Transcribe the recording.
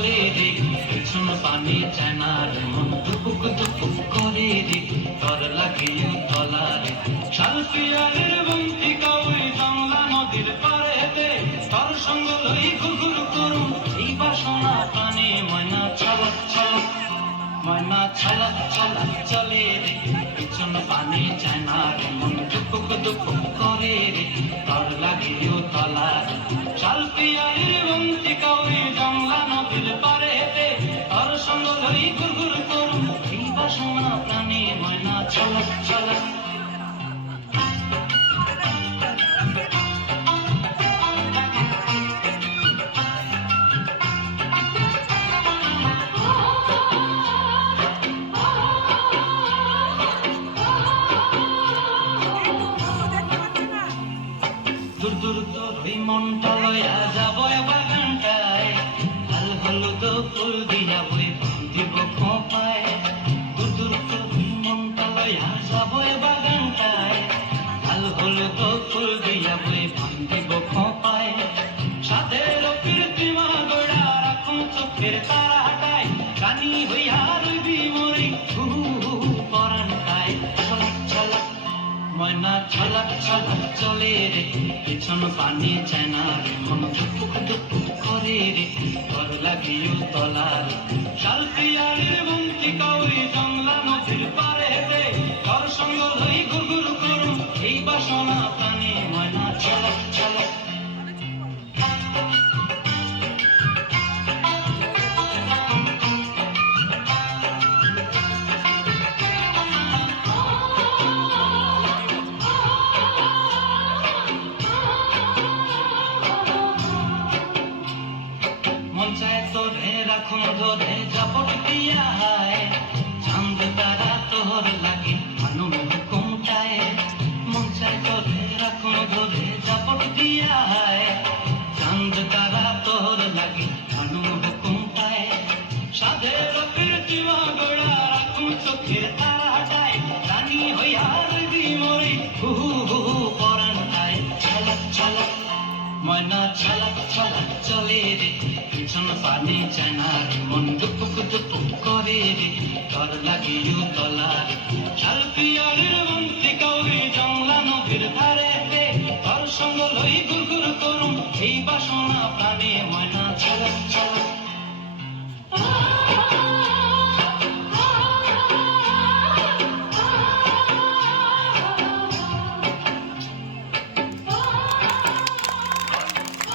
চলে রে পিছন পানি চায় না রে মন দুপুক দুপুক করে রে তর লাগে তলা রে শালপিয়ারের বন্তি কাউরি বাংলা নদীর পাড়েতে তর সঙ্গ লই ঘুঘুর করুন এই বাসনা প্রাণে ময়না ছলক ছলক ময়না ছলক ছলক চলে রে পিছন পানি চায় না রে মন দুপুক দুপুক করে রে তর লাগে তলা রে শালপিয়ারের বন্তি কাউরি বাংলা নদীর পাড়েতে তর সঙ্গ লই ঘুঘুর করুন এই বাসনা প্রাণে ময়না ছলক ছলক দূর দূর তোর ওই মনটা লয়া যাবো এবার ঘন্টায় লাল হলুদ ফুল দিয়া বই দিব খোপায় দূর দূর তোর ওই মনটা লয়া যাবো এবার ঘন্টায় লাল হলুদ ফুল দিয়া বই দিব খোপায় সাথের কীর্তিমা গোড়া রাখুন চোখের তারা হাটায় রানী হইয়া রইবি মরি পরানটায় ছলক ছলক ময়না ছলক ছলক চলে রে পিছন পানি চায় না রে মন দুপুক দুপুক করে রে তর লাগিও তলা রে শালপিয়ারের বন্তি কাউরি জংলা নদীর পাড়েতে তর সঙ্গ লই ঘুঘুর করুন এই বাসনা প্রাণে ময়না ছলক ছলক তোরে রাখুন ধরে জাপট দিয়া হায় চাঁদ তারা তোর লাগে মানুষ হুকুমটায় মন চায় তোরে রাখুন ধরে জাপট দিয়া হায় চাঁদ তারা তোর লাগে মানুষ হুকুমটায় সাধের কীর্তিমা গোড়া রাখুন চোখের তারা হাটায় রানী হইয়া রবি মরি হু হু পরানটায় ছলক ছলক ময়না ছলক ছলক চলে রে পিছন পানি চায় না রে মন দুপুক দুপুক করে রে তর লাগিও তলা রে শালপিয়ারের বন্তি কাউরি জংলা নদীর ধারেতে তর সঙ্গ লই ঘুঘুর করুন এই বাসনা প্রাণে ময়না ছলক ছলক